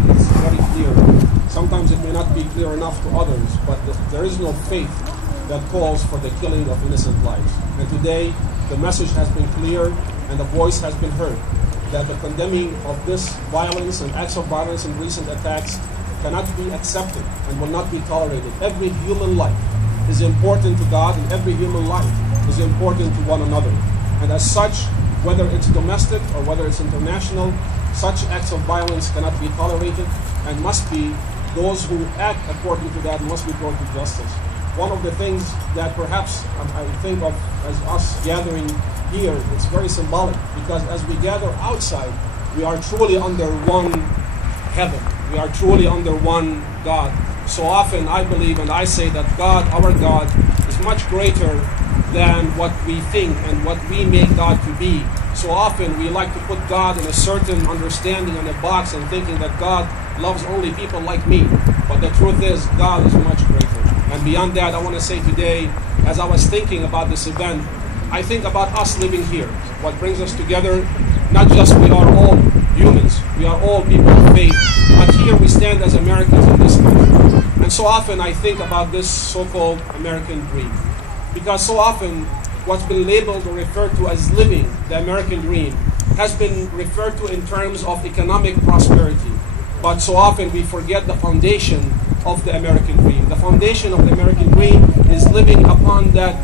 faith is very clear. Sometimes it may not be clear enough to others, but there is no faith that calls for the killing of innocent lives. And today, the message has been clear and the voice has been heard that the condemning of this violence and acts of violence and recent attacks cannot be accepted and will not be tolerated. Every human life is important to God, and every human life is important to one another. And as such, whether it's domestic or whether it's international, such acts of violence cannot be tolerated, and must be, those who act according to that must be brought to justice. One of the things that perhaps I think of as us gathering here, it's very symbolic, because as we gather outside, we are truly under one heaven. We are truly under one God. So often I believe and I say that God, our God, is much greater than what we think and what we make God to be. So often we like to put God in a certain understanding in a box and thinking that God loves only people like me. But the truth is, God is much greater. And beyond that, I want to say today, as I was thinking about this event, I think about us living here. What brings us together, not just we are all humans, we are all people of faith, but here we stand as Americans in this country. And so often I think about this so-called American dream. Because so often what's been labeled or referred to as living the American dream has been referred to in terms of economic prosperity. But so often we forget the foundation of the American dream. The foundation of the American dream is living upon that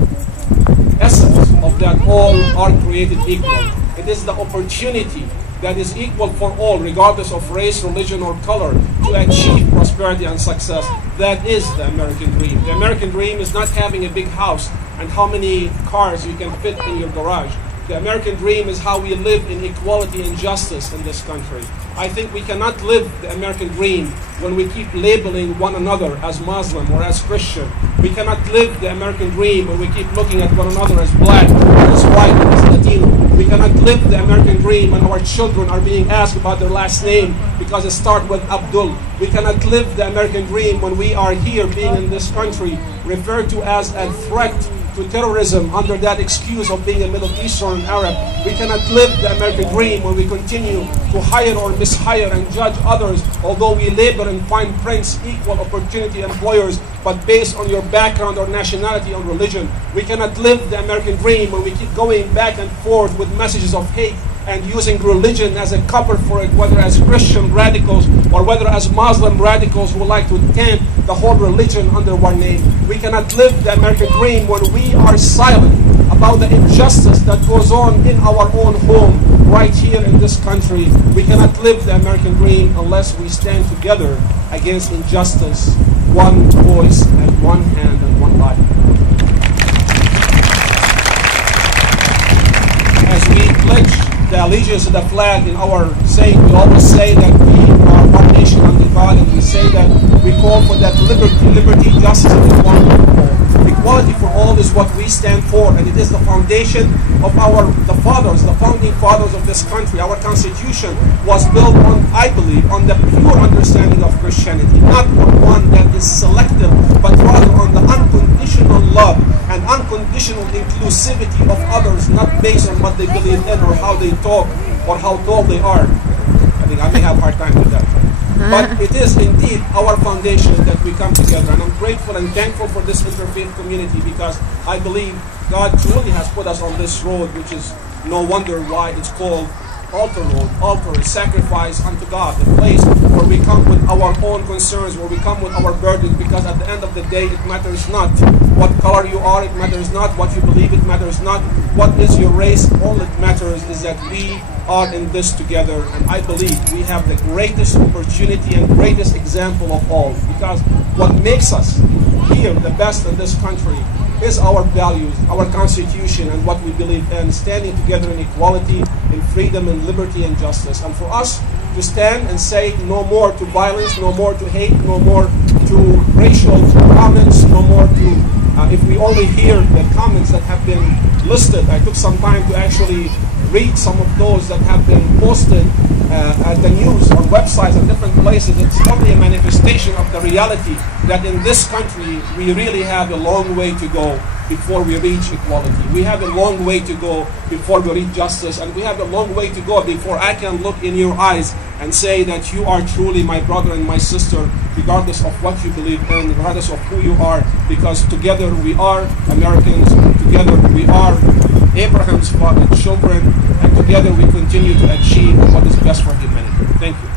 essence of that all are created equal. It is the opportunity that is equal for all, regardless of race, religion, or color, to achieve prosperity and success. That is the American dream. The American dream is not having a big house and how many cars you can fit in your garage. The American dream is how we live in equality and justice in this country. I think we cannot live the American dream when we keep labeling one another as Muslim or as Christian. We cannot live the American dream when we keep looking at one another as black or as white or as Latino. We cannot live the American dream when our children are being asked about their last name because it starts with Abdul. We cannot live the American dream when we are here being in this country referred to as a threat to terrorism under that excuse of being a Middle Eastern Arab. We cannot live the American dream when we continue to hire or mishire and judge others, although we labor in fine prints equal opportunity employers, but based on your background or nationality or religion. We cannot live the American dream when we keep going back and forth with messages of hate and using religion as a cover for it, whether as Christian radicals or whether as Muslim radicals who like to tent the whole religion under one name. We cannot live the American dream when we are silent about the injustice that goes on in our own home right here in this country. We cannot live the American dream unless we stand together against injustice, one voice and one hand and one body. As we pledge the allegiance to the flag in our saying, we always say that we are one nation under God, and we say that we call for that liberty, justice, and equality for all. Equality for all is what we stand for, and it is the foundation of the founding fathers of this country. Our Constitution was built on, I believe, on the pure understanding of Christianity, not on one that is selective, but rather on the unconditional love and unconditional inclusivity of others, not based on what they believe in or how they talk or how tall they are. I think I may have a hard time with that. But it is indeed our foundation that we come together. And I'm grateful and thankful for this interfaith community, because I believe God truly has put us on this road, which is no wonder why it's called altar road. Altar is sacrifice unto God, the place where we come with our own concerns, where we come with our burdens, because at the end of the day, it matters not what color you are, it matters not what you believe, it matters not what is your race. All that matters is that we are in this together, and I believe we have the greatest opportunity and greatest example of all, because what makes us here the best in this country is our values, our Constitution, and what we believe in, standing together in equality, in freedom, and liberty, and justice. And for us to stand and say no more to violence, no more to hate, no more to racial comments, no more to, if we only hear the comments that have been listed, I took some time to actually read some of those that have been posted at the news on websites and different places. It's only a manifestation of the reality that in this country we really have a long way to go before we reach equality. We have a long way to go before we reach justice, and we have a long way to go before I can look in your eyes and say that you are truly my brother and my sister, regardless of what you believe in, regardless of who you are, because together we are Americans, together we are Abraham's children, and together we continue to achieve what is best for humanity. Thank you.